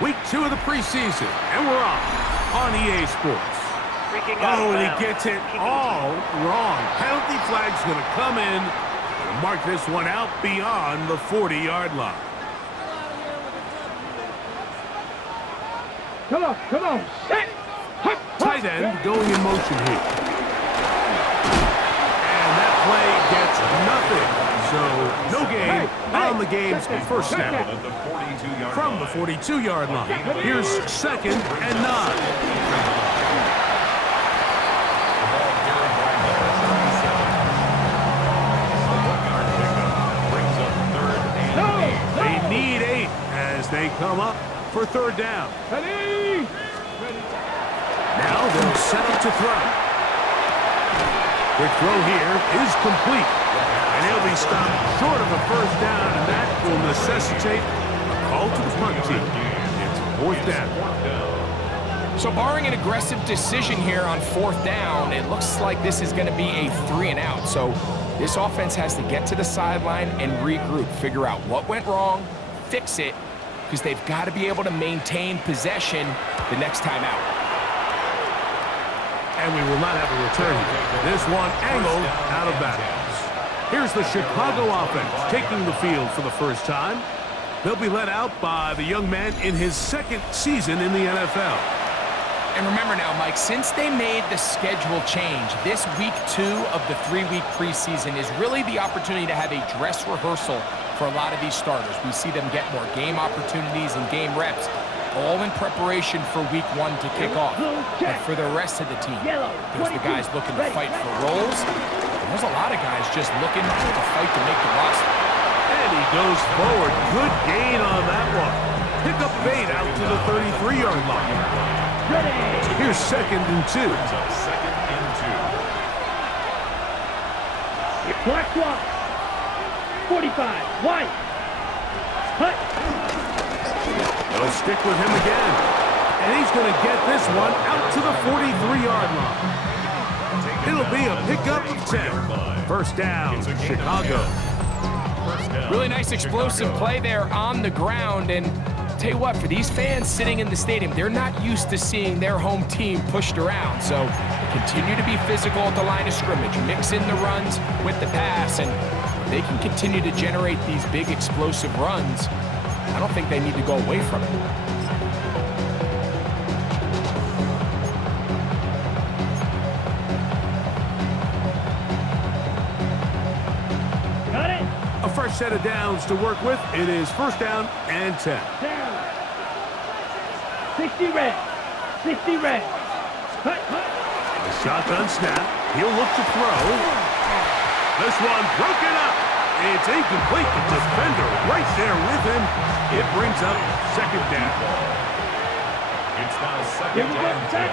Week 2 of the preseason, and we're on EA Sports. Oh, and he gets it all wrong. Penalty flag's going to come in and mark this one out beyond the 40-yard line. Come on. Tight end going in motion here. And that play gets nothing. So no gain on the game's first snap. From the 42-yard line. Here's 2nd and 9. They need 8 as they come up for 3rd down. Now they'll set up to throw. Quick throw here is complete. And he'll be stopped short of a 1st down, and that will necessitate a call to the punt team. It's 4th down. So barring an aggressive decision here on 4th down, it looks like this is going to be a 3 and out. So this offense has to get to the sideline and regroup, figure out what went wrong, fix it, because they've got to be able to maintain possession the next time out. And we will not have a return here. This one angled out of bounds. Here's the Chicago offense taking the field for the first time. They'll be led out by the young man in his 2nd season in the NFL. And remember now, Mike, since they made the schedule change, this week 2 of the 3-week preseason is really the opportunity to have a dress rehearsal for a lot of these starters. We see them get more game opportunities and game reps, all in preparation for week 1 to kick off. But for the rest of the team, there's the guys looking to fight for roles. And there's a lot of guys just looking to fight to make the roster. And he goes forward. Good gain on that one. Pick up 8 out to the 33-yard line. Here's 2nd and 2. Black walk. 45. White. Cut. They'll stick with him again. And he's going to get this one out to the 43-yard line. It'll be a pickup of 10. 1st down, Chicago. Really nice explosive play there on the ground. And tell you what, for these fans sitting in the stadium, they're not used to seeing their home team pushed around. So continue to be physical at the line of scrimmage. Mix in the runs with the pass. And if they can continue to generate these big explosive runs, I don't think they need to go away from it. Got it. A fresh set of downs to work with. It is 1st down and 10. Down. 60 red. 60 red. Cut. A shotgun snap. He'll look to throw. This one broken up. It's incomplete. The defender right there with him. It brings up 2nd down. It's now 2nd and 10.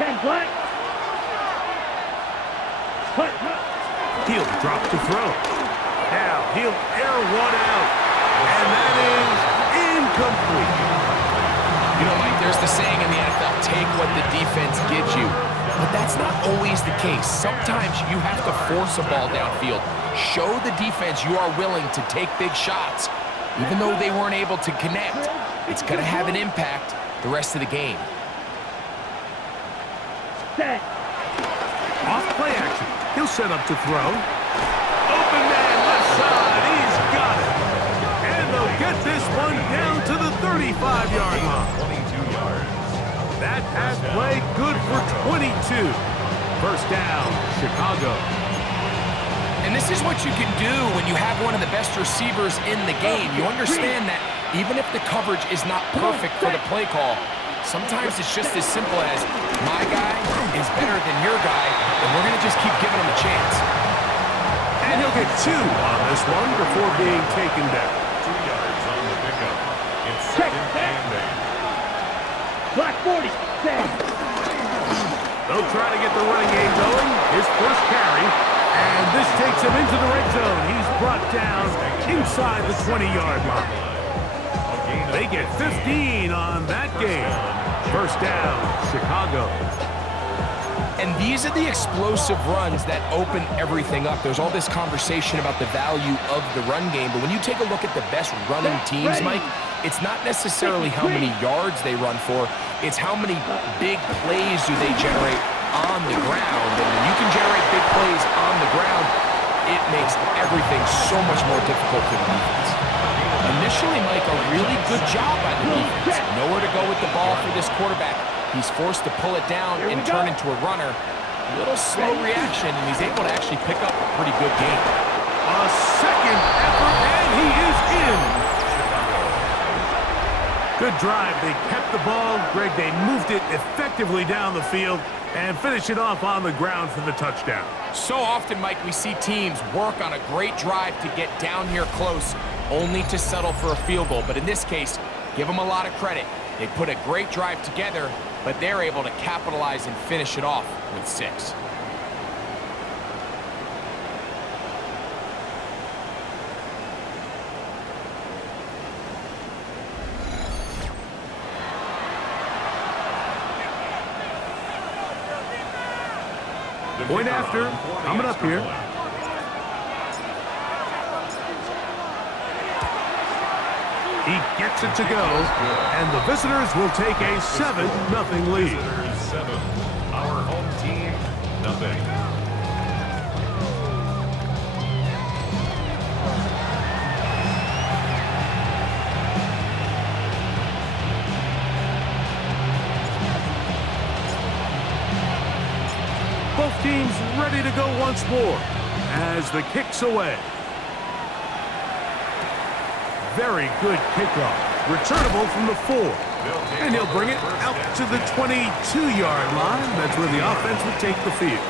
10 black. Cut. He'll drop to throw. Now he'll air one out. And that is incomplete. You know, Mike, there's the saying in the NFL, take what the defense gives you. But that's not always the case. Sometimes you have to force a ball downfield. Show the defense you are willing to take big shots. Even though they weren't able to connect, it's going to have an impact the rest of the game. Set. Off play action. He'll set up to throw. Open man left side. He's got it. And they'll get this one down to the 35-yard line. 22 yards. That pass play good for 22. 1st down, Chicago. And this is what you can do when you have one of the best receivers in the game. You understand that even if the coverage is not perfect for the play call, sometimes it's just as simple as my guy is better than your guy, and we're going to just keep giving him a chance. And he'll get 2 on this one before being taken down. 2 yards on the pickup. It's 2nd and 8. Black 40. Set. They'll try to get the running game going. His first carry. And this takes him into the red zone. He's brought down inside the 20-yard line. They get 15 on that game. 1st down, Chicago. And these are the explosive runs that open everything up. There's all this conversation about the value of the run game, but when you take a look at the best running teams, Mike, it's not necessarily how many yards they run for, it's how many big plays do they generate on the ground. And when you can generate big plays on the ground, it makes everything so much more difficult for the defense. Initially, Mike, a really good job by the defense. Nowhere to go with the ball for this quarterback. He's forced to pull it down and turn into a runner. A little slow reaction, and he's able to actually pick up a pretty good game. A second effort, and he is in. Good drive. They kept the ball. Greg, they moved it effectively down the field and finished it off on the ground for the touchdown. So often, Mike, we see teams work on a great drive to get down here close, only to settle for a field goal. But in this case, give them a lot of credit. They put a great drive together, but they're able to capitalize and finish it off with 6. Point after, coming up here. He gets it to go, and the visitors will take a 7-0 lead. Visitors 7, our home team, nothing. Both teams ready to go once more as the kick's away. Very good kickoff. Returnable from the 4. And he'll bring it out to the 22-yard line. That's where the offense will take the field.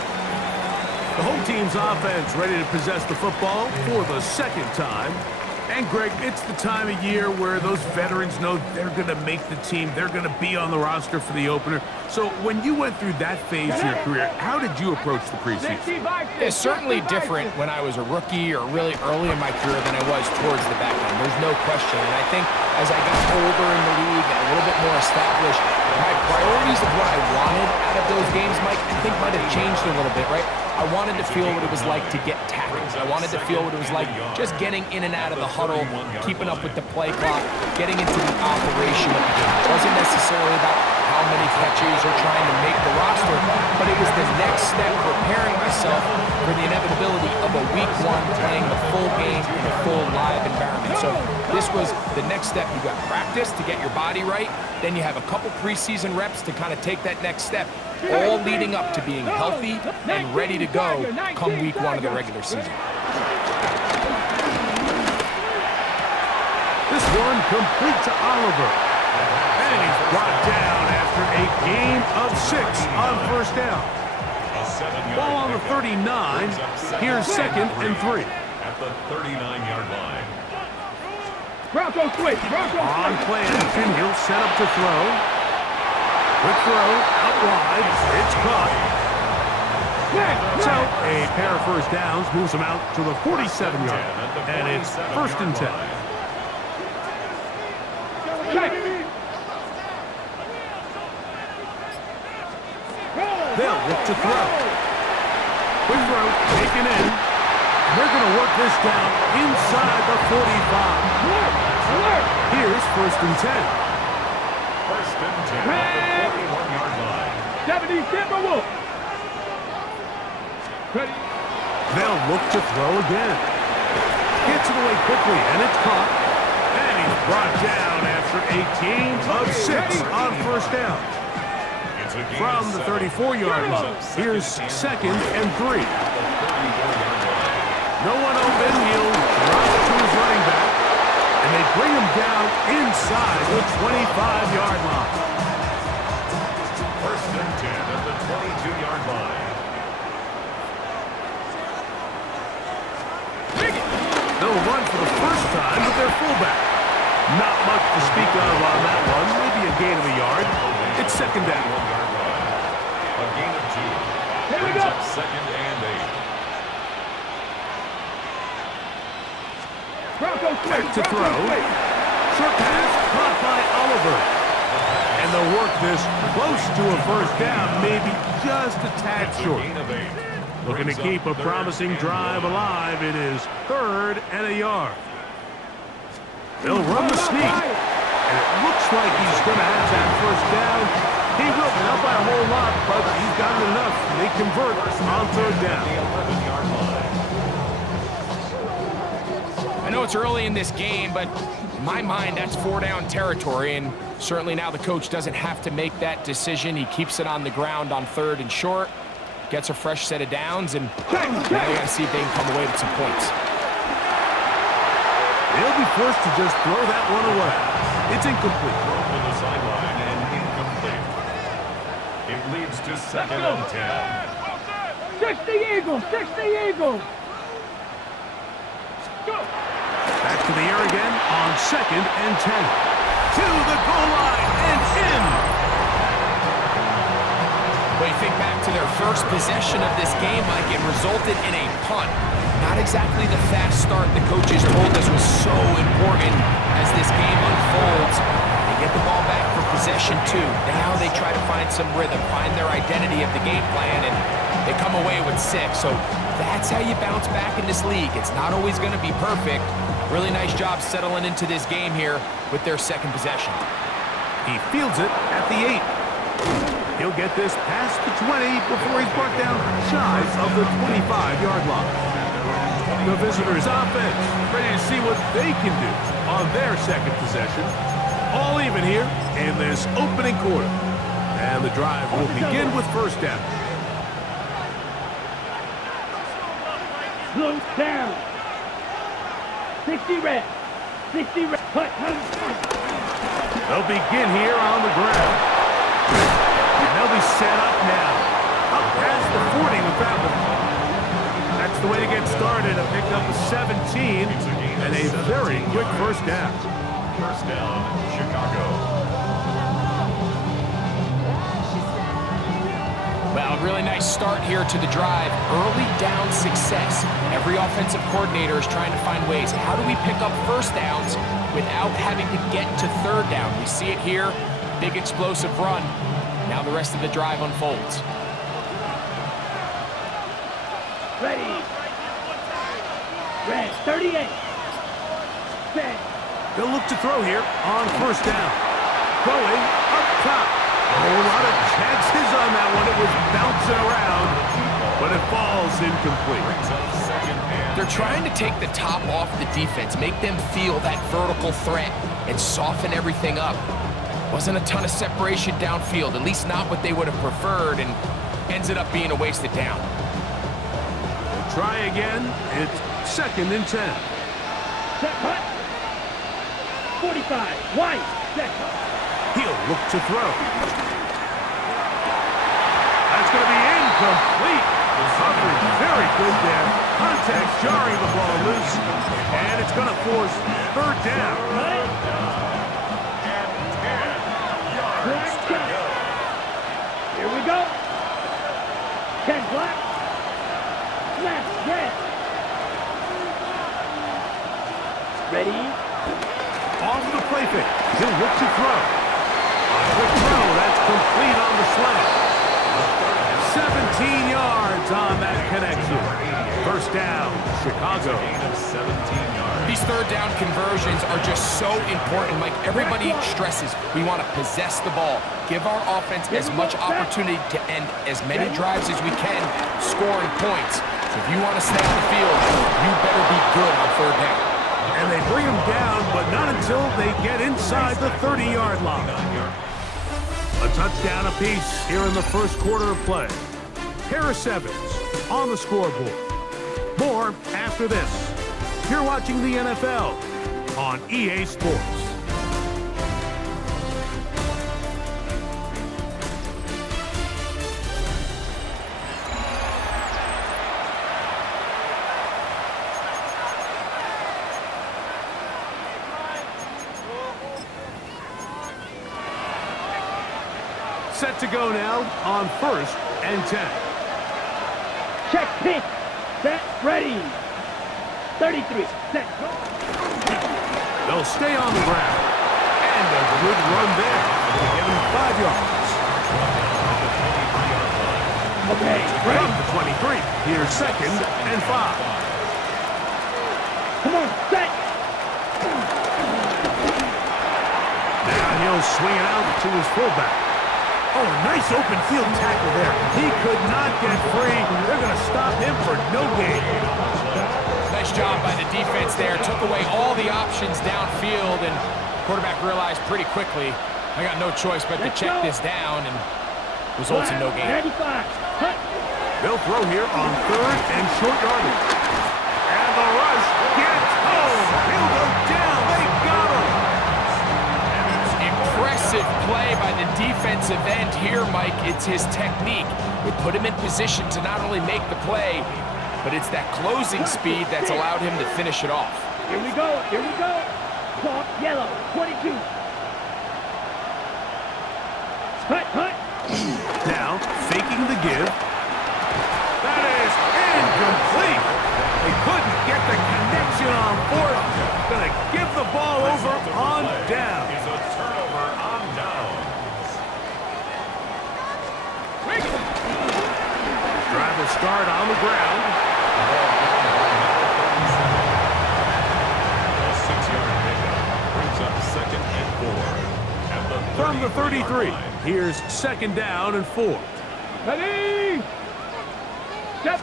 The home team's offense ready to possess the football for the second time. And, Greg, it's the time of year where those veterans know they're going to make the team. They're going to be on the roster for the opener. So when you went through that phase of your career, how did you approach the preseason? It's certainly different when I was a rookie or really early in my career than I was towards the back end. There's no question. And I think as I got older in the league and a little bit more established, my priorities of what I wanted out of those games, Mike, I think might have changed a little bit, right? I wanted to feel what it was like to get tackles. I wanted to feel what it was like just getting in and out of the huddle, keeping up with the play clock, getting into the operation of the game. It wasn't necessarily about how many catches or trying to make the roster, but it was the next step, preparing myself for the inevitability of a week 1 playing the full game in a full live environment. So this was the next step. You got practice to get your body right, then you have a couple preseason reps to kind of take that next step, all leading up to being healthy and ready to go come week 1 of the regular season. This one complete to Oliver. And he's brought down after a gain of 6 on first down. Ball on the 39. Here's 2nd and 3. At the 39-yard line. Bronco switch. On play action, he'll set up to throw. Quick throw, out wide. It's caught. So a pair of first downs moves him out to the 47-yard. And it's 1st and 10. They'll look to throw. Quick throw, taken in. They're going to work this down inside the 45. Here's 1st and 10. 1st and 10 at the 41-yard line. 70 Timberwolves. They'll look to throw again. Gets it away quickly, and it's caught. And he's brought down after a gain of 6 on first down. From the 34-yard line, here's 2nd and 3. No one open, he'll drop it to his running back, and they bring him down inside the 25-yard line. 1st and 10 at the 22-yard line. They'll run for the first time with their fullback. Not much to speak of on that one, maybe a gain of a yard. It's 2nd down. A gain of 2. Here we Brings go. up 2nd and 8. Bronco Back to throw. Short pass caught by Oliver. And they'll work this close to a first down, maybe just a tad short. Gain of 8. Looking to keep a promising drive alive. It is 3rd and a yard. They'll run the sneak. Looks like he's going to have that first down. He will, not by a whole lot, but he's gotten enough. They convert on third down. I know it's early in this game, but in my mind, that's 4-down territory, and certainly now the coach doesn't have to make that decision. He keeps it on the ground on 3rd and short, gets a fresh set of downs, and now they got to see if they can come away with some points. They'll be forced to just throw that one away. It's incomplete. To the sideline and incomplete. It leads to 2nd and 10. 60 Eagles, 60 Eagles. Go. Back to the air again on 2nd and 10. To the goal line and in. But you think back to their first possession of this game, Mike, it resulted in a punt. Not exactly the fast start the coaches told us was so important as this game unfolds. They get the ball back for possession 2. Now they try to find some rhythm, find their identity of the game plan, and they come away with 6. So that's how you bounce back in this league. It's not always going to be perfect. Really nice job settling into this game here with their 2nd possession. He fields it at the 8. He'll get this past the 20 before he's brought down shy of the 25-yard line. The visitors' offense ready to see what they can do on their 2nd possession. All even here in this opening quarter. And the drive will begin with 1st down. Slow down. 60 red. 60 red. Cut. They'll begin here on the ground. And they'll be set up now. Up past the 40 with that one. That's the way to get started. A pickup of 17 and a very quick 1st down. 1st down, Chicago. Well, really nice start here to the drive. Early down success. Every offensive coordinator is trying to find ways. How do we pick up 1st downs without having to get to 3rd down? We see it here. Big explosive run. Now the rest of the drive unfolds. Ready. Red, 38. Set. They'll look to throw here on 1st down. Going up top. A whole lot of chances on that one. It was bouncing around, but it falls incomplete. They're trying to take the top off the defense, make them feel that vertical threat, and soften everything up. Wasn't a ton of separation downfield, at least not what they would have preferred, and ends it up being a wasted down. They'll try again. It's 2nd and 10. Set cut. 45. White. Set cut. He'll look to throw. That's going to be incomplete. Coverage very good there. Contact jarring the ball loose. And it's going to force 3rd down. Black cut. Here we go. 10 black. Left red. Ready. Off the play fake. He'll look to throw. Quick throw. That's complete on the slant. 17 yards on that connection. 1st down, Chicago. These 3rd down conversions are just so important, Mike. Everybody stresses we want to possess the ball, give our offense as much opportunity to end as many drives as we can, scoring points. So if you want to stay on the field, you better be good on 3rd down. And they bring him down, but not until they get inside the 30-yard line. A touchdown apiece here in the 1st quarter of play. Harris Evans on the scoreboard. More after this. You're watching the NFL on EA Sports. Set to go now on 1st and 10. Check pitch. Set. Ready. 33. Set. They'll stay on the ground. And a good run there. Give him 5 yards. Okay. From the 23. Here's 2nd and 5. Come on. Set. Now he'll swing it out to his fullback. Oh, a nice open field tackle there. He could not get free. They're going to stop him for no gain. Nice job by the defense there. Took away all the options downfield, and quarterback realized pretty quickly, I got no choice but to check this down, and results in no gain. 95. Hut. They'll throw here on 3rd and short yardage. And the rush gets home. He'll go down. They got him. Impressive play by the defensive end here, Mike. It's his technique. It put him in position to not only make the play, but it's that closing speed that's allowed him to finish it off. Here we go. Here we go. Clock yellow. 22. Hut. Hut. Now, faking the give. That is incomplete. They couldn't get the connection on 4th. Gonna give the ball over on down. Is a turnover on downs. Drive will start on the ground. A 6-yard pickup brings up 2nd and 4. At the From the 33, 30-yard line. here's 2nd down and 4. Ready. Step.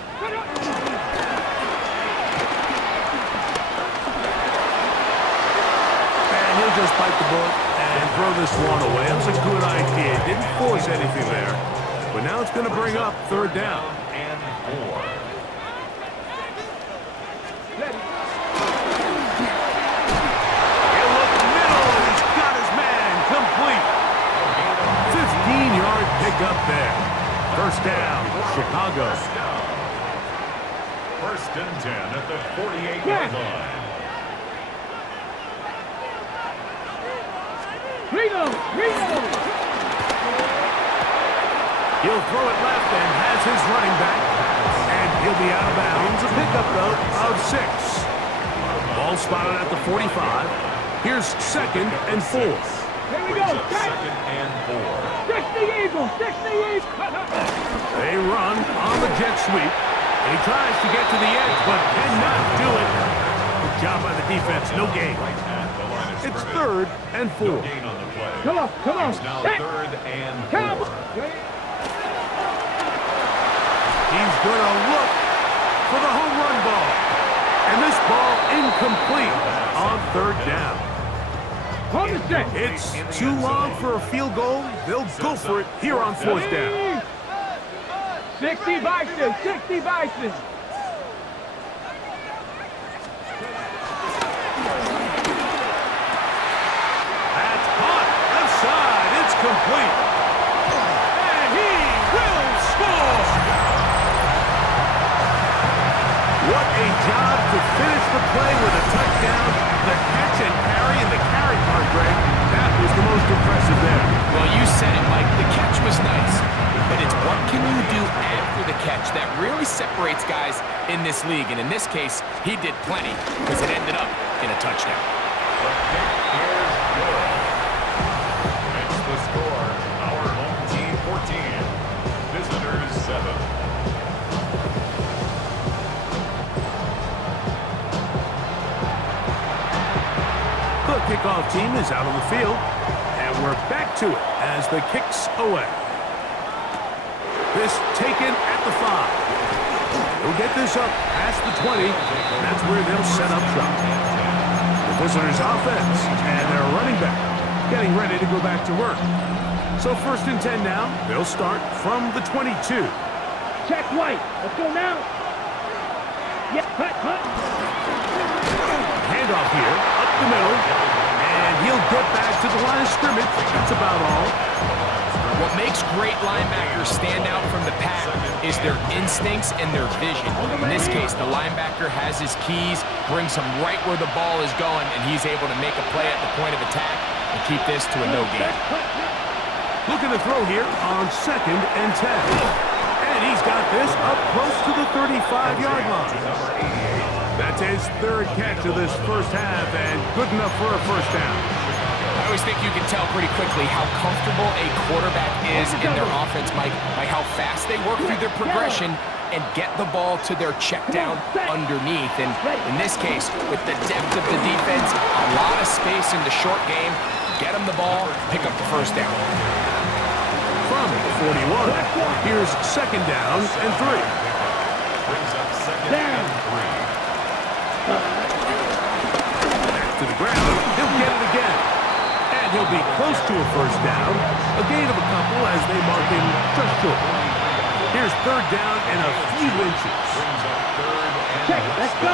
And he'll just bite the bullet and throw this one away. That was a good idea. Didn't force anything there. But now it's going to bring up 3rd down. And 4. He'll look middle, and he's got his man complete. 15-yard pickup there. 1st down, Chicago. 1st and 10 at the 48-yard line. Reno. He'll throw it left and has his running back. And he'll be out of bounds. A pickup, though, of 6. Ball spotted at the 45. Here's 2nd and 4. Here we go. 2nd and 4. 60 Eagles. 60 Eagles. They run on the jet sweep. He tries to get to the edge, but cannot do it. Good job by the defense. No gain. It's 3rd and 4. No gain on the play. Come on. It's now 3rd and 4. He's going to look for the home run ball. And this ball incomplete on 3rd down. It's too long for a field goal. They'll go for it here on 4th down. 60 Bison. 60 Bison. That's caught. Left side. It's complete. And he will score. What a job to finish the play with a touchdown. The catch and carry and the carry part, Greg. That was the most impressive there. Well, you said it, Mike. The catch was nice, but it's what can you do after the catch that really separates guys in this league. And in this case, he did plenty because it ended up in a touchdown. The kick is good. It's the score. Our home team 14. Visitors 7. The kickoff team is out on the field, and we're back to it as the kick's away. This taken at the 5. They'll get this up past the 20, and that's where they'll set up shop. The visitors' offense and their running back getting ready to go back to work. So 1st and 10 now. They'll start from the 22. Check White. Let's go now. Yeah, hut. Handoff here, up the middle, and he'll get back to the line of scrimmage. That's about all. What makes great linebackers stand out from the pack is their instincts and their vision. In this case, the linebacker has his keys, brings him right where the ball is going, and he's able to make a play at the point of attack and keep this to a no gain. Looking to throw here on 2nd and 10. And he's got this up close to the 35-yard line. That's his 3rd catch of this first half, and good enough for a 1st down. I always think you can tell pretty quickly how comfortable a quarterback is in their offense, Mike, by how fast they work through their progression and get the ball to their check down underneath. And in this case, with the depth of the defense, a lot of space in the short game, get them run the ball, pick up the first down. From the 41, here's second down and 3. Brings up second and 3. Back to the ground, he'll get it again. And he'll be close to a first down. A gain of a couple as they mark him just short. Here's third down and a few inches. Brings up third and Check, let's go.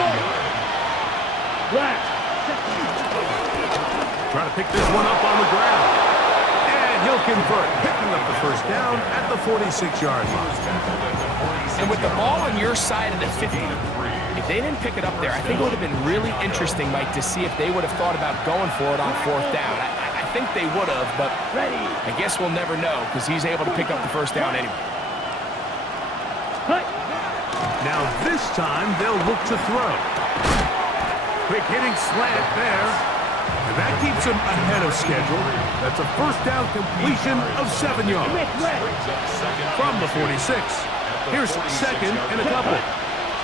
Black. Trying to pick this one up on the ground. And he'll convert, picking up the first down at the 46-yard line. And with the ball on your side of the 50, if they didn't pick it up there, I think it would have been really interesting, Mike, to see if they would have thought about going for it on fourth down. I think they would have, but I guess we'll never know because he's able to pick up the first down anyway. Now this time they'll look to throw. Quick hitting slant there. And that keeps him ahead of schedule. That's a first down completion of 7 yards. From the 46. Here's second and a couple.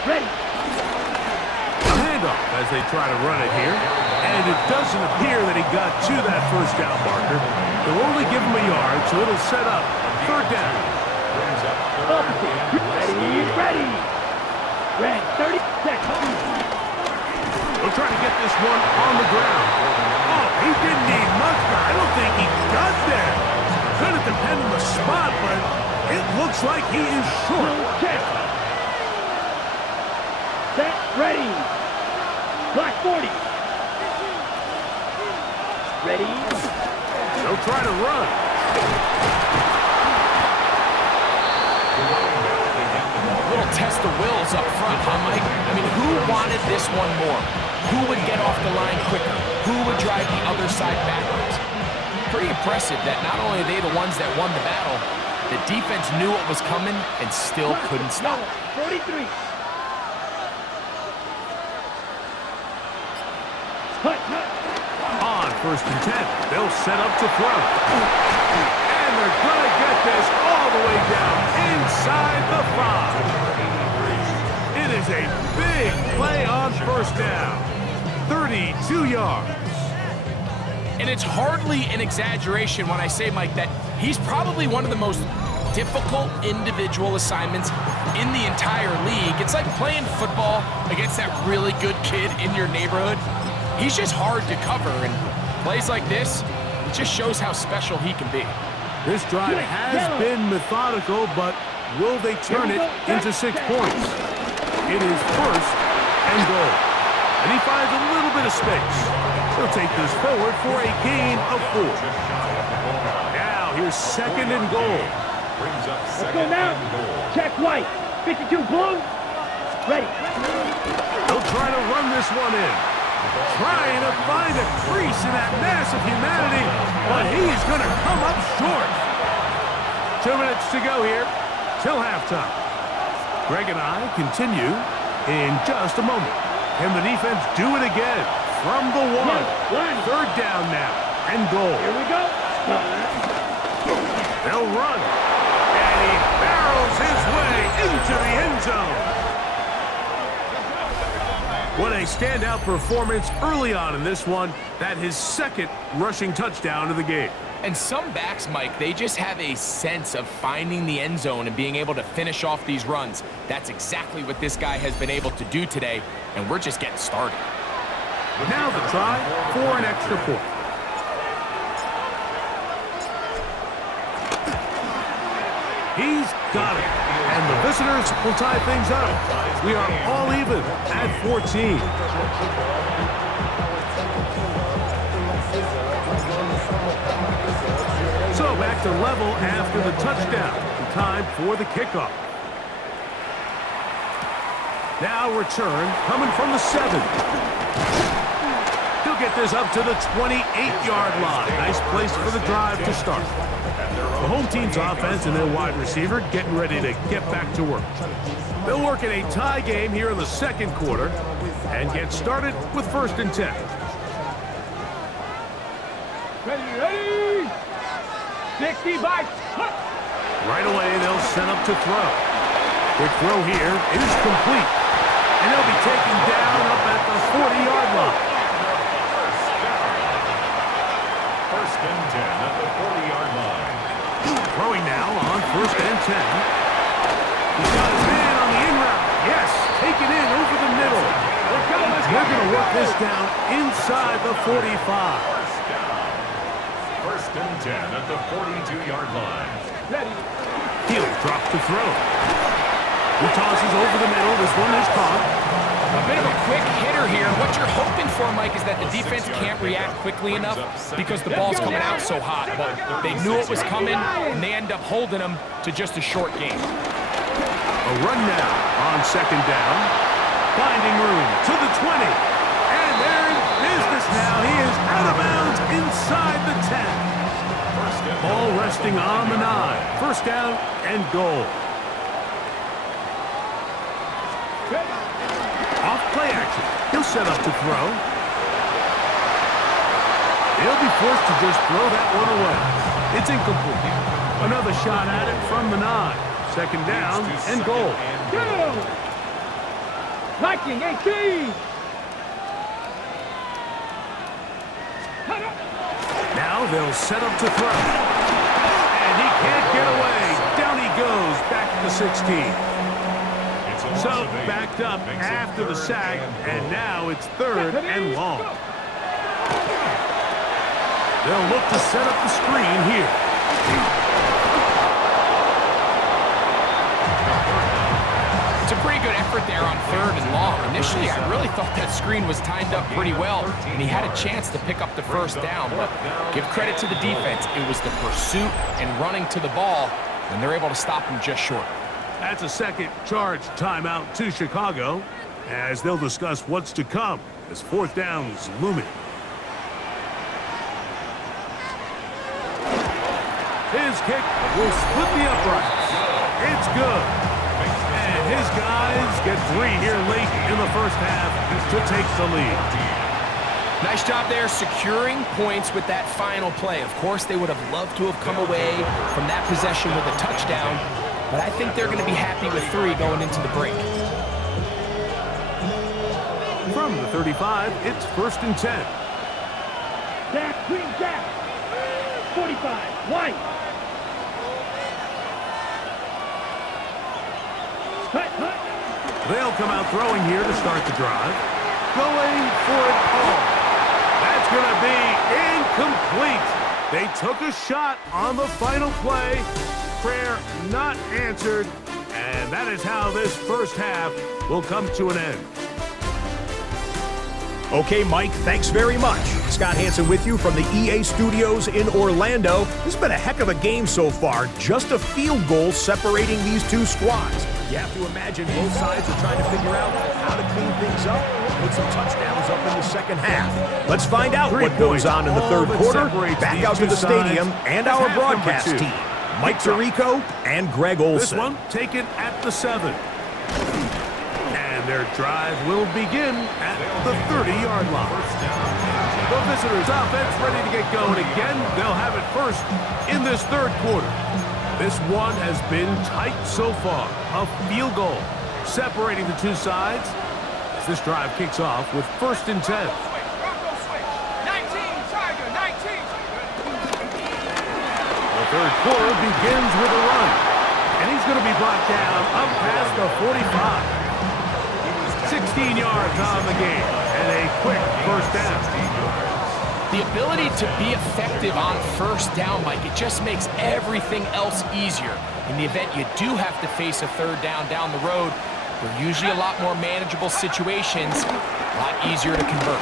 Ready. A handoff as they try to run it here. And it doesn't appear that he got to that first down marker. They'll only give him a yard, so it'll set up third down. Ready. Red, 30 seconds. They'll try to get this one on the ground. Oh, he didn't need much, but I don't think he got there. Could have depended on the spot, but it looks like he is short. Check. Set, ready. Black 40. Ready. They'll try to run. Little test of wills up front, huh, Mike? I mean, who wanted this one more? Who would get off the line quicker? Who would drive the other side backwards? Pretty impressive that not only are they the ones that won the battle, the defense knew what was coming and still couldn't stop it. 43. On first and 10, they'll set up to throw. And they're going to get this all the way down inside the 5. It is a big play on first down. 32 yards. And it's hardly an exaggeration when I say, Mike, that he's probably one of the most difficult individual assignments in the entire league. It's like playing football against that really good kid in your neighborhood. He's just hard to cover, and plays like this, it just shows how special he can be. This drive has been methodical, but will they turn it into 6 points? It is first and goal. And he finds a little bit of space. He'll take this forward for a gain of 4. Now here's second and goal. Let's go now. Check white. 52 blue. Ready. They'll try to run this one in. Trying to find a crease in that mass of humanity, but he's going to come up short. 2 minutes to go here till halftime. Greg and I continue in just a moment. Can the defense do it again? From the 1. Third down now and goal. Here we go. They'll run. And he barrels his way into the end zone. What a standout performance early on in this one. That his second rushing touchdown of the game. And some backs, Mike, they just have a sense of finding the end zone and being able to finish off these runs. That's exactly what this guy has been able to do today, and we're just getting started. Now the try for an extra point. He's got it. And the visitors will tie things up. We are all even at 14. So back to level after the touchdown. Time for the kickoff. Now return coming from the 7. He'll get this up to the 28-yard line. Nice place for the drive to start. The home team's offense and their wide receiver getting ready to get back to work. They'll work in a tie game here in the second quarter and get started with first and 10. Ready. 60 by. Right away, they'll set up to throw. Quick throw here is complete. And they'll be taken down up at the 40-yard line. First and 10 at the 40-yard line. Throwing now on 1st and 10. He's got his man on the in route. Yes, take it in over the middle. They're going to work this down inside the 45. First down. 1st and 10 at the 42-yard line. He'll drop to throw. He tosses over the middle. This one is caught. A bit of a quick hitter here. What you're hoping for, Mike, is that the defense can't react quickly enough because the ball's coming out so hot. But they knew it was coming, and they end up holding them to just a short game. A run now on 2nd down. Finding room to the 20. And they're in business now. He is out of bounds inside the 10. Ball resting on the 9. 1st down and goal. Off play action. He'll set up to throw. He'll be forced to just throw that one away. It's incomplete. Another shot at it from the 9. 2nd down and goal. Liking 18. Now they'll set up to throw. And he can't get away. Down he goes back to the 16. So backed up after the sack, and now it's 3rd and long. They'll look to set up the screen here. It's a pretty good effort there on 3rd and long. Initially, I really thought that screen was timed up pretty well, and he had a chance to pick up the 1st down. But give credit to the defense. It was the pursuit and running to the ball, and they're able to stop him just short. That's a second charge timeout to Chicago, as they'll discuss what's to come as 4th down is looming. His kick will split the uprights. It's good. And his guys get 3 here late in the 1st half to take the lead. Nice job there securing points with that final play. Of course, they would have loved to have come away from that possession with a touchdown, but I think they're going to be happy with 3 going into the break. From the 35, it's 1st and 10. Jack, green Jack. 45, white. Hut. They'll come out throwing here to start the drive. Going for it all. That's going to be incomplete. They took a shot on the final play. Prayer not answered. And that is how this 1st half will come to an end. Okay, Mike, thanks very much. Scott Hansen with you from the EA Studios in Orlando. This has been a heck of a game so far. Just a field goal separating these two squads. You have to imagine both sides are trying to figure out how to clean things up, put some touchdowns up in the 2nd half. Let's find out what goes on in the 3rd quarter. Back out to the stadium and our broadcast team, Mike Tirico and Greg Olson. This one taken at the 7. And their drive will begin at the 30-yard line. The visitors' offense ready to get going again. They'll have it first in this 3rd quarter. This one has been tight so far. A field goal separating the two sides as this drive kicks off with 1st and 10. The 3rd quarter begins with a run. And he's going to be brought down up past the 45. 16 yards on the game and a quick 1st down. The ability to be effective on 1st down, Mike, it just makes everything else easier. In the event you do have to face a 3rd down the road, they're usually a lot more manageable situations, a lot easier to convert.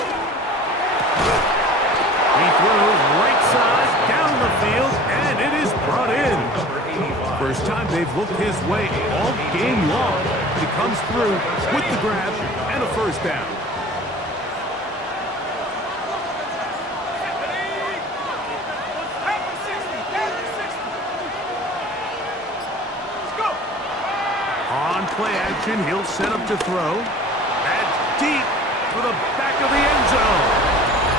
He throws right side down the field, and it is brought in. First time they've looked his way all game long. He comes through with the grab and a 1st down. On play action, he'll set up to throw. That's deep for the back of the end zone.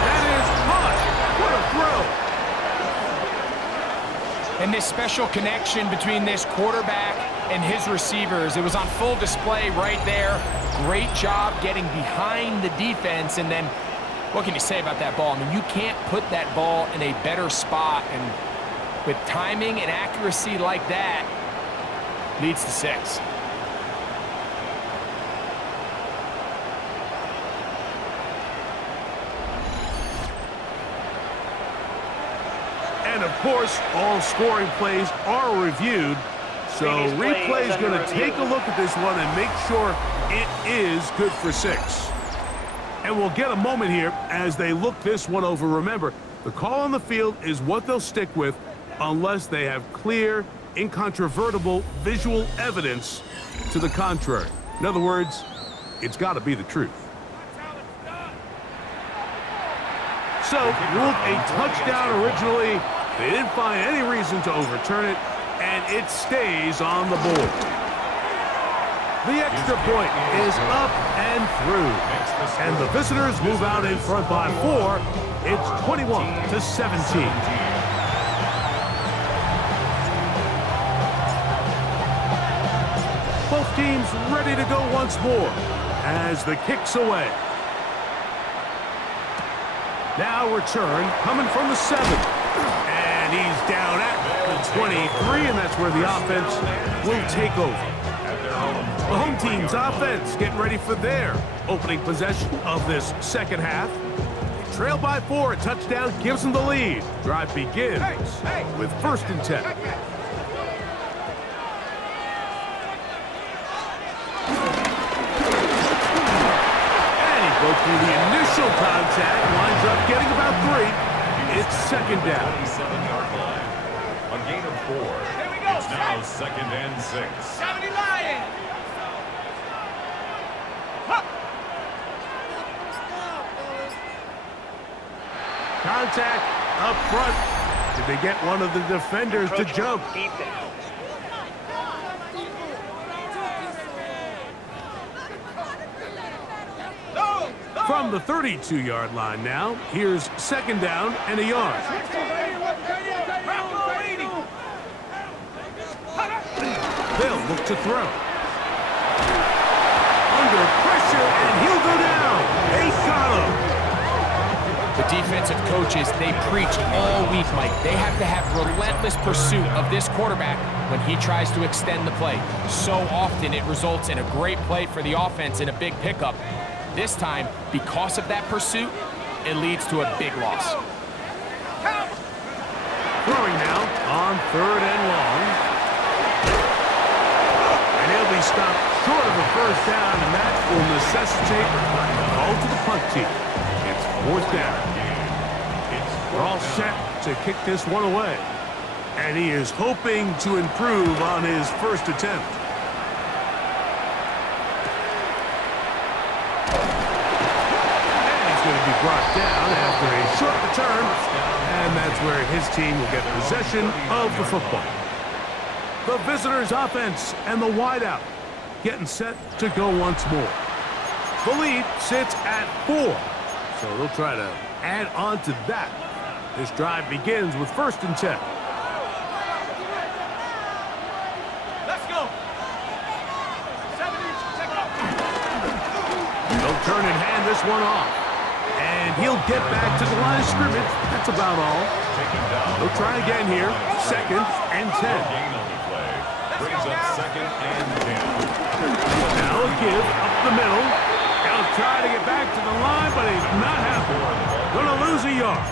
That is caught. What a throw. And this special connection between this quarterback and his receivers, it was on full display right there. Great job getting behind the defense and then What can you say about that ball? I mean, you can't put that ball in a better spot, and with timing and accuracy like that, leads to 6. And of course, all scoring plays are reviewed. So replay is going to take a look at this one and make sure it is good for 6. And we'll get a moment here as they look this one over. Remember, the call on the field is what they'll stick with unless they have clear, incontrovertible visual evidence to the contrary. In other words, it's got to be the truth. So, ruled a touchdown originally. They didn't find any reason to overturn it, and it stays on the board. The extra point is up and through, and the visitors move out in front by 4. It's 21-17. Both teams ready to go once more as the kick's away. Now return coming from the 7. And he's down at the 23, and that's where the offense will take over. The home team's offense getting ready for their opening possession of this second half. They trail by 4, a touchdown gives them the lead. Drive begins with 1st and 10. And he broke through the initial contact, winds up getting about 3. It's 2nd down. 7-yard line. A gain of 4. It's now 2nd and 6. 70 Lions! Contact up front. Did they get one of the defenders to jump? From the 32-yard line now, here's 2nd down and a yard. They'll look to throw. Under pressure, and he'll go down. They got him. The defensive coaches, they preach all week, Mike. They have to have relentless pursuit of this quarterback when he tries to extend the play. So often it results in a great play for the offense and a big pickup. This time, because of that pursuit, it leads to a big loss. Throwing now on 3rd and long. And he'll be stopped short of a 1st down, and that will necessitate a call to the punt team. It's 4th down. We're all set to kick this one away. And he is hoping to improve on his 1st attempt. Brought down after a short return, and that's where his team will get possession of the football. The visitors' offense and the wideout getting set to go once more. The lead sits at 4, so they'll try to add on to that. This drive begins with 1st and 10. Let's go. 70. They'll turn and hand this one off. And he'll get back to the line of scrimmage. That's about all. They'll try again here. 2nd and 10. Brings up 2nd and 10. Now a give up the middle. He'll try to get back to the line, but he's not happy. Gonna lose a yard.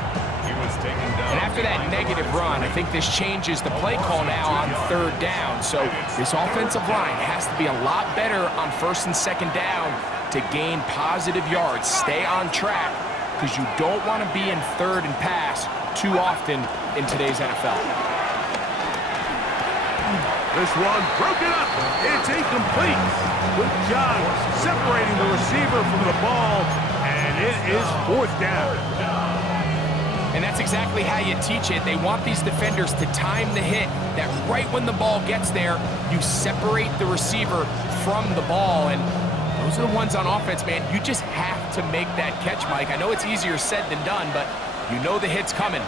He was taken down. And after that negative run, I think this changes the play call now on 3rd down. So this offensive line has to be a lot better on 1st and 2nd down to gain positive yards. Stay on track, because you don't want to be in 3rd and pass too often in today's NFL. This one broken up. It's incomplete. Good job separating the receiver from the ball, and it is 4th down. And that's exactly how you teach it. They want these defenders to time the hit, that right when the ball gets there, you separate the receiver from the ball. And those are the ones on offense, man. You just have to make that catch, Mike. I know it's easier said than done, but you know the hit's coming.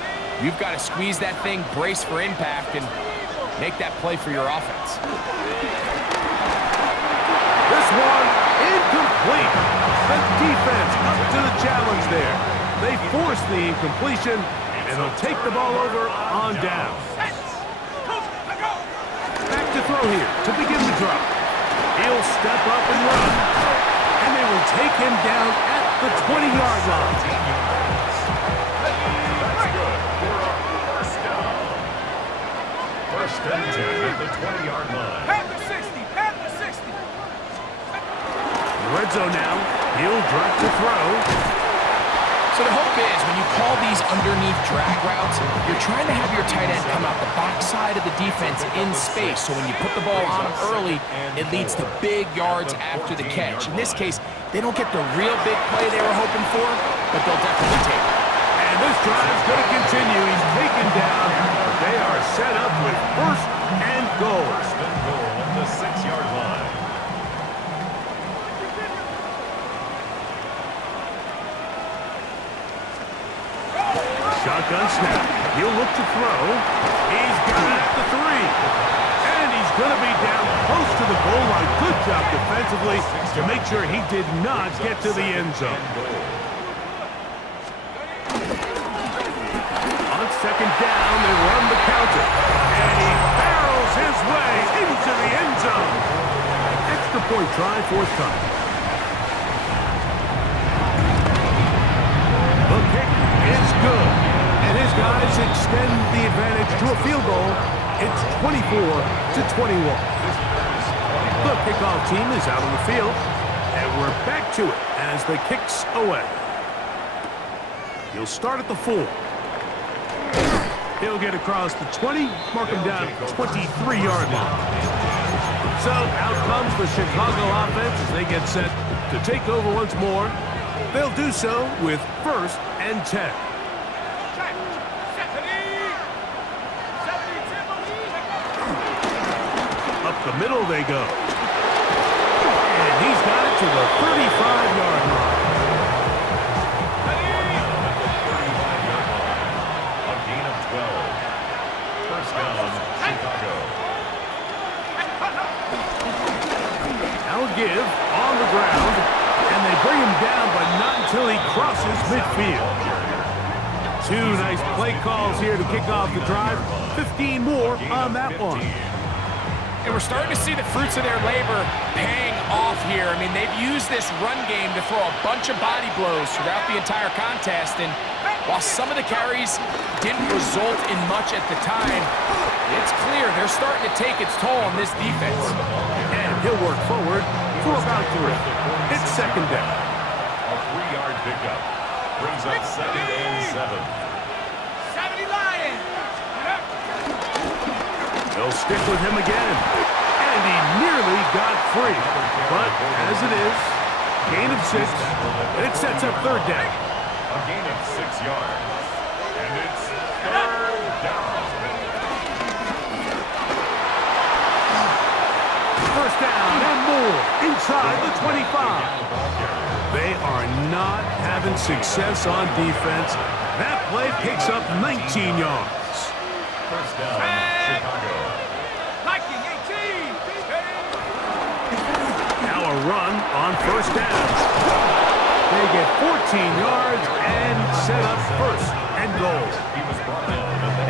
You've got to squeeze that thing, brace for impact, and make that play for your offense. This one incomplete. The defense up to the challenge there. They force the incompletion, and they'll take the ball over on down. Back to throw here to begin the drop. He'll step up and run, and they will take him down at the 20-yard line. That's good for a first down. First and 10 at the 20-yard line. Panther 60, Panther 60. Red zone now. He'll drop to throw. So the hope is when you call these underneath drag routes, you're trying to have your tight end come out the backside of the defense in space. So when you put the ball on him early, it leads to big yards after the catch. In this case, they don't get the real big play they were hoping for, but they'll definitely take it. And this drive is going to continue. He's taken down. They are set up with first and goal. First and goal on the 6-yard line. Shotgun snap. He'll look to throw. He's got it at the 3. And he's going to be down close to the goal line. Good job defensively to make sure he did not get to the end zone. On second down, they run the counter. And he barrels his way into the end zone. Extra point try, fourth time. The kick is good. And his guys extend the advantage to a field goal. It's 24-21. The kickoff team is out on the field. And we're back to it as the kick's away. He'll start at the 4. He'll get across the 20, mark him down at the 23-yard line. So out comes the Chicago offense as they get set to take over once more. They'll do so with first and 10. Up the middle they go. And he's got it to the 35-yard line. A gain of 12. First down, Chicago. Now a give on the ground. And they bring him down, but not until he crosses midfield. 2 nice play calls here to kick off the drive. 15 more on that one. And we're starting to see the fruits of their labor paying off here. I mean, they've used this run game to throw a bunch of body blows throughout the entire contest. And while some of the carries didn't result in much at the time, it's clear they're starting to take its toll on this defense. And he'll work forward for about 3. It's second down. A 3-yard pickup brings up second and 7. 70 Lions. They'll stick with him again. And he nearly got free. But as it is, gain of 6, and it sets up third down. A gain of 6 yards. And it's third down. First down and more inside the 25. They are not having success on defense. That play picks up 19 yards. First down, Chicago. Now a run on first down. They get 14 yards and set up first and goal.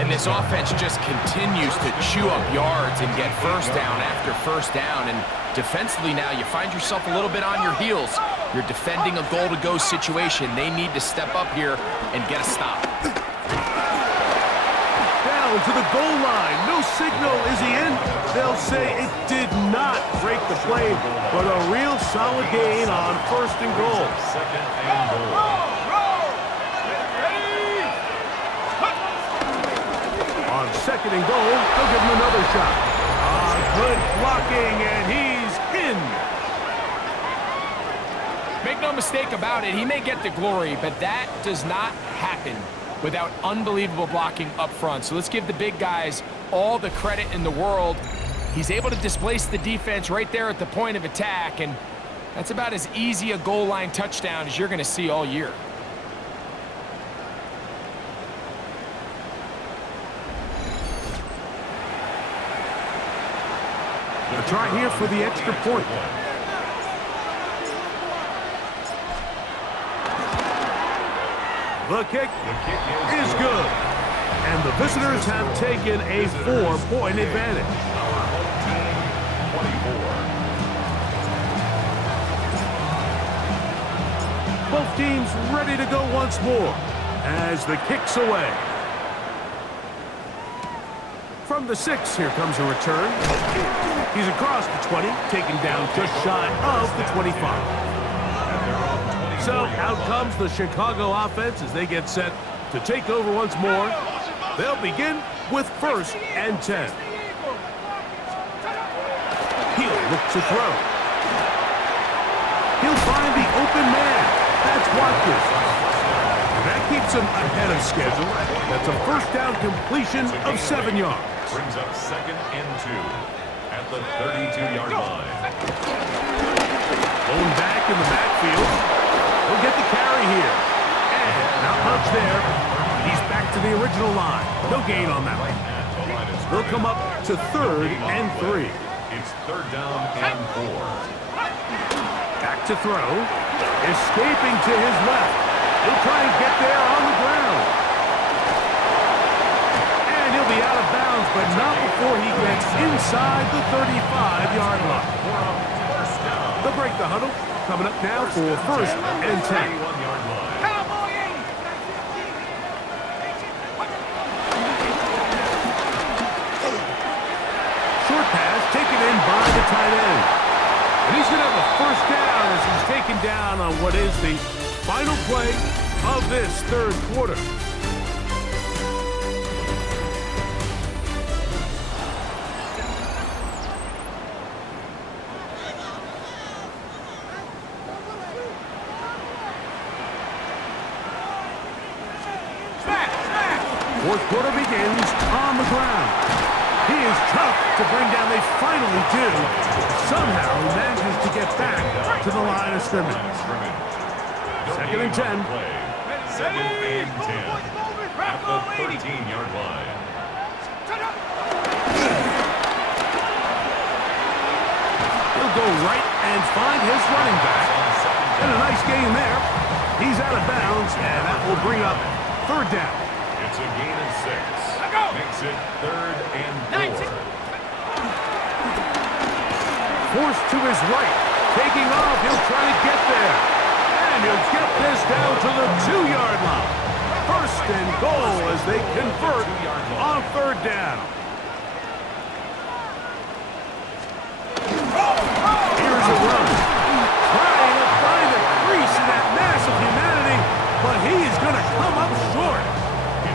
And this offense just continues to chew up yards and get first down after first down. And defensively now, you find yourself a little bit on your heels. You're defending a goal-to-go situation. They need to step up here and get a stop. Down to the goal line. No signal. Is he in? They'll say it did not break the play, but a real solid gain on first and goal. Second and goal. On second and goal, they'll give him another shot. Good blocking, and he's in. Make no mistake about it, he may get the glory, but that does not happen without unbelievable blocking up front. So let's give the big guys all the credit in the world. He's able to displace the defense right there at the point of attack, and that's about as easy a goal line touchdown as you're going to see all year. A try here for the extra point. The kick is good. And the visitors have taken a 4-point advantage. Our home team, 24. Both teams ready to go once more as the kick's away. From the 6, here comes a return. He's across the 20, taken down just shy of the 25. So out comes the Chicago offense as they get set to take over once more. They'll begin with 1st and 10. He'll look to throw. He'll find the open man. That's Watkins. And that keeps him ahead of schedule. That's a 1st down completion of 7 yards. Brings up 2nd and 2 at the 32-yard line. Going back in the backfield. He'll get the carry here. And not much there. He's back to the original line. No gain on that one. They'll come up to 3rd and 3. It's 3rd down and 4. Back to throw. Escaping to his left. He'll try and get there on the ground. And he'll be out of bounds, but not before he gets inside the 35-yard line. They'll break the huddle. Coming up now for 1st and 10. Short pass taken in by the tight end. And he's going to have a 1st down as he's taken down on what is the final play of this 3rd quarter. Fourth quarter begins on the ground. He is tough to bring down. They finally do. Somehow he manages to get back to the line of scrimmage. 2nd and 10. 2nd and 10 at the 13-yard line. He'll go right and find his running back. And a nice gain there. He's out of bounds, and that will bring up 3rd down. It's a gain of 6. Makes it 3rd and 4. Forced to his right. Taking off, he'll try to get there. And he'll get this down to the 2-yard line. 1st and goal as they convert on 3rd down. Here's a run. Trying to find a crease in that mass of humanity, but he is going to come up short.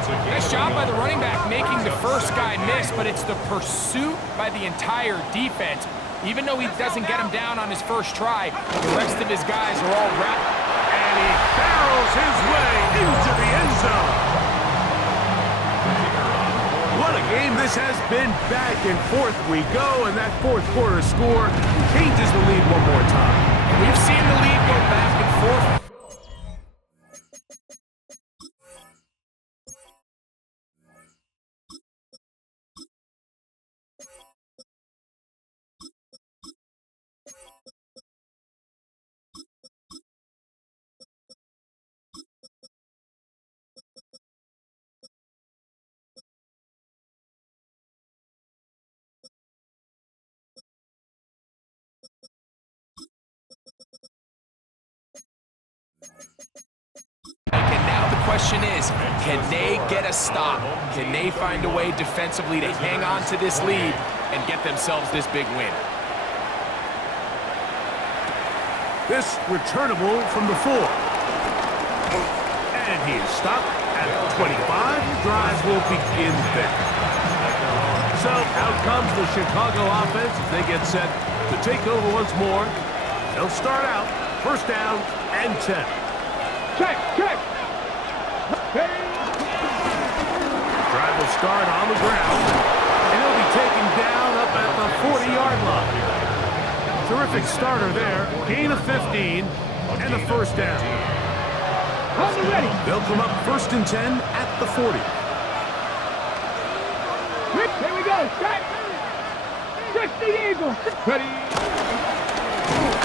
Nice job by the running back making the first guy miss, but it's the pursuit by the entire defense. Even though he doesn't get him down on his first try, the rest of his guys are all wrapped. And he barrels his way into the end zone. What a game this has been. Back and forth we go, and that 4th quarter score changes the lead one more time. And we've seen the lead go back and forth. And now the question is, can they get a stop? Can they find a way defensively to hang on to this lead and get themselves this big win? This returnable from the 4. And he is stopped at 25. The drive will begin there. So out comes the Chicago offense as they get set to take over once more. They'll start out 1st down and 10. Check. Drive will start on the ground, and he'll be taken down up at the 40-yard line. Terrific starter there. Gain of 15 and a 1st down. Ready. They'll come up 1st and 10 at the 40. Here we go. Set. 60 Eagles. Ready.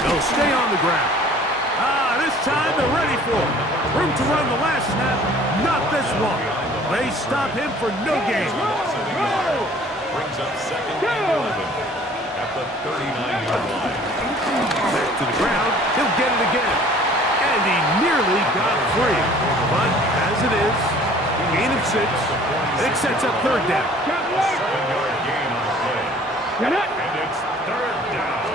They'll stay on the ground. This time they're ready for him. Room to run the last snap, not this one. They stop him for no gain. Brings up second and 11 at the 39-yard line. Back to the ground, he'll get it again. And he nearly got free. But as it is, gain of 6, it sets up third down. 7-yard gain on the play. And it's third down.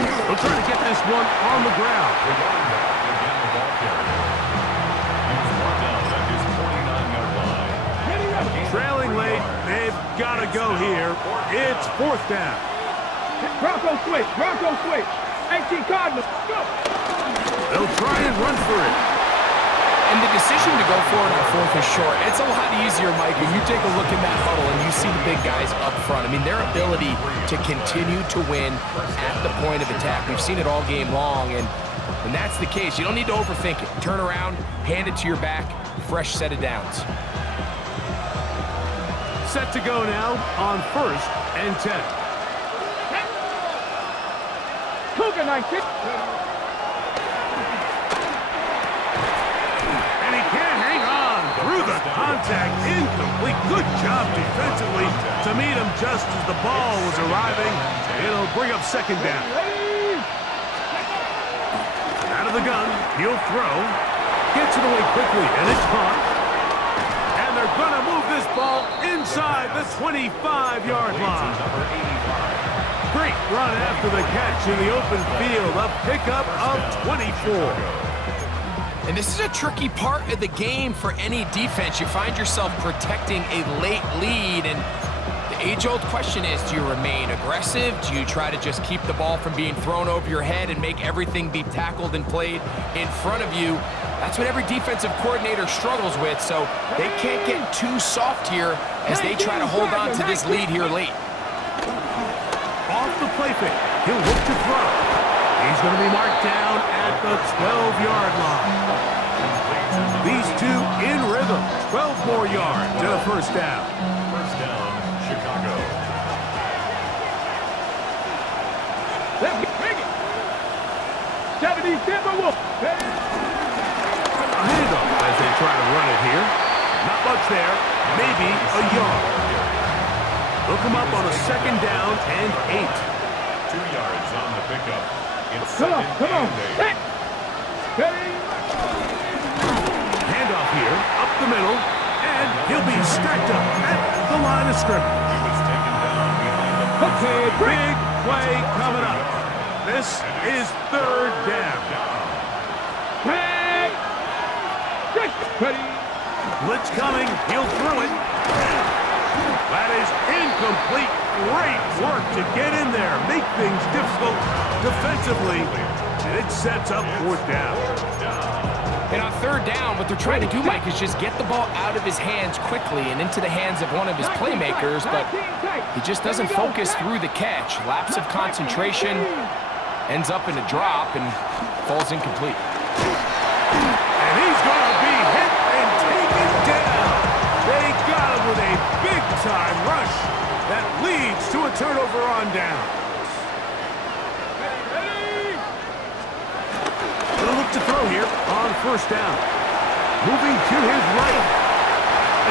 They'll try to get this one on the ground. The running back again, the ball carrier. He's brought down at his 49-yard line. Trailing late, they've got to go here. It's fourth down. Bronco switch, Bronco switch. 18 Cardinals, go. They'll try and run for it. And the decision to go for it on fourth is short. It's a lot easier, Mike, when you take a look in that huddle and you see the big guys up front. I mean, their ability to continue to win at the point of attack. We've seen it all game long, and when that's the case, you don't need to overthink it. Turn around, hand it to your back, fresh set of downs. Set to go now on first and 10. Cougar 19. And he can't hang on through the contact. Incomplete. Good job defensively to meet him just as the ball was arriving. It'll bring up second down. Out of the gun, he'll throw. Gets it away quickly, and it's caught. And they're going to move this ball inside the 25-yard line. Great run after the catch in the open field. A pickup of 24. And this is a tricky part of the game for any defense. You find yourself protecting a late lead, and the age-old question is, do you remain aggressive? Do you try to just keep the ball from being thrown over your head and make everything be tackled and played in front of you? That's what every defensive coordinator struggles with, so they can't get too soft here as they try to hold on to this lead here late. Off the play fake, he'll look to throw. He's going to be marked down at the 12-yard line. These two in rhythm. 12 more yards to the first down. First down, Chicago. Let's bring it. 70 Timberwolves. A handoff as they try to run it here. Not much there. Maybe a yard. They'll come up on a second down and 8. 2 yards on the pickup. It's Come on, come on. Hey. Handoff here, up the middle, and he'll be stacked up at the line of scrimmage. He was taken down behind the Okay, big play coming up. This is third down. Blitz coming, he'll throw it. That is incomplete. Great work to get in there, make things difficult defensively, and it sets up fourth down. And on third down, what they're trying to do, Mike, is just get the ball out of his hands quickly and into the hands of one of his playmakers, but he just doesn't focus through the catch. Lapse of concentration, ends up in a drop, and falls incomplete. And he's going to be hit and taken down. They got him with a big-time rush that leads to a turnover on down. They'll look to throw here on first down. Moving to his right.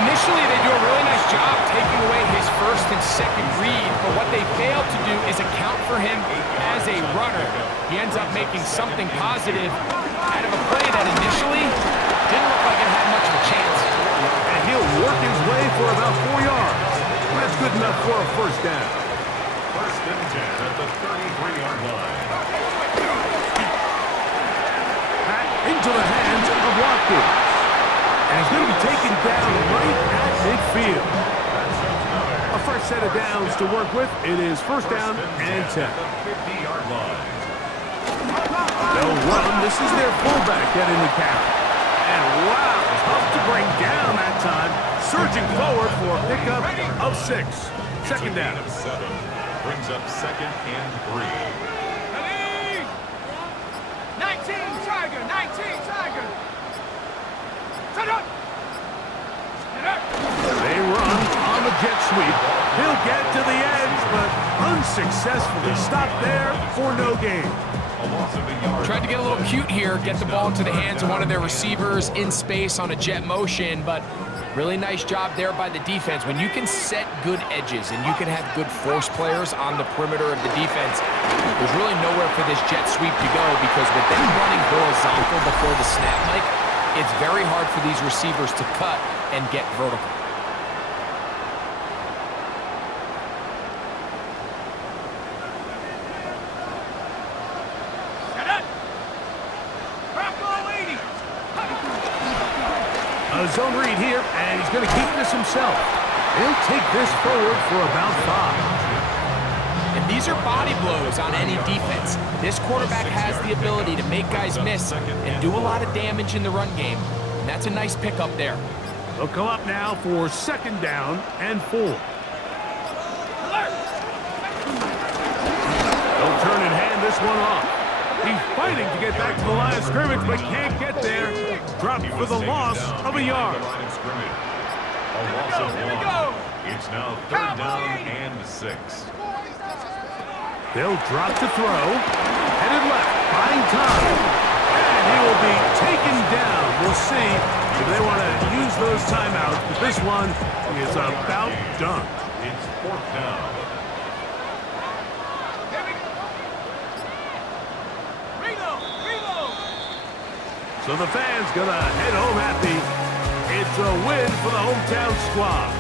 Initially, they do a really nice job taking away his first and second read, but what they fail to do is account for him as a runner. He ends up making something positive out of a play that initially didn't look like it had much of a chance. And he'll work his way for about 4 yards. That's good enough for a first down. First and 10 at the 33-yard line. Back into the hands of Watkins. And he's going to be taken down right at midfield. A fresh set of downs to work with. It is first down and 10. At the 50-yard line. They'll run. This is their fullback getting the count. And wow, tough to bring down that time. Surging forward for a pickup of 6. Second down. Of 7. Brings up second and 3. 19 Tiger, 19 Tiger. Set up. They run on the jet sweep. He'll get to the edge, but unsuccessfully stopped there for no gain. A loss of a yard. Tried to get a little cute here, get the ball into the hands of one of their receivers in space on a jet motion, but really nice job there by the defense. When you can set good edges and you can have good force players on the perimeter of the defense, there's really nowhere for this jet sweep to go, because with them running horizontal before the snap, Mike, it's very hard for these receivers to cut and get vertical. A zone read here, and he's going to keep this himself. He'll take this forward for about 5. And these are body blows on any defense. This quarterback has the ability to make guys miss and do a lot of damage in the run game. And that's a nice pickup there. They'll come up now for 2nd down and 4. They'll turn and hand this one off. He's fighting to get back to the line of scrimmage, but can't get there. Dropped for the loss of a yard. A loss of 1. It's now 3rd down and 6. They'll drop to throw. Headed left, buying time. And he will be taken down. We'll see if they want to use those timeouts, but this one is about done. It's 4th down. So the fans gonna head home happy. It's a win for the hometown squad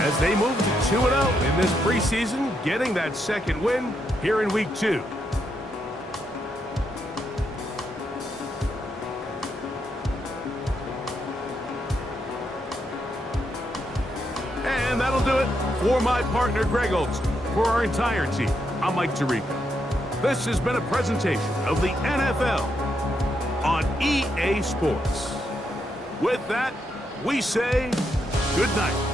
as they move to 2-0 in this preseason, getting that 2nd win here in week 2. And that'll do it for my partner Greg Olson. For our entire team, I'm Mike Tirico. This has been a presentation of the NFL on EA Sports. With that, we say good night.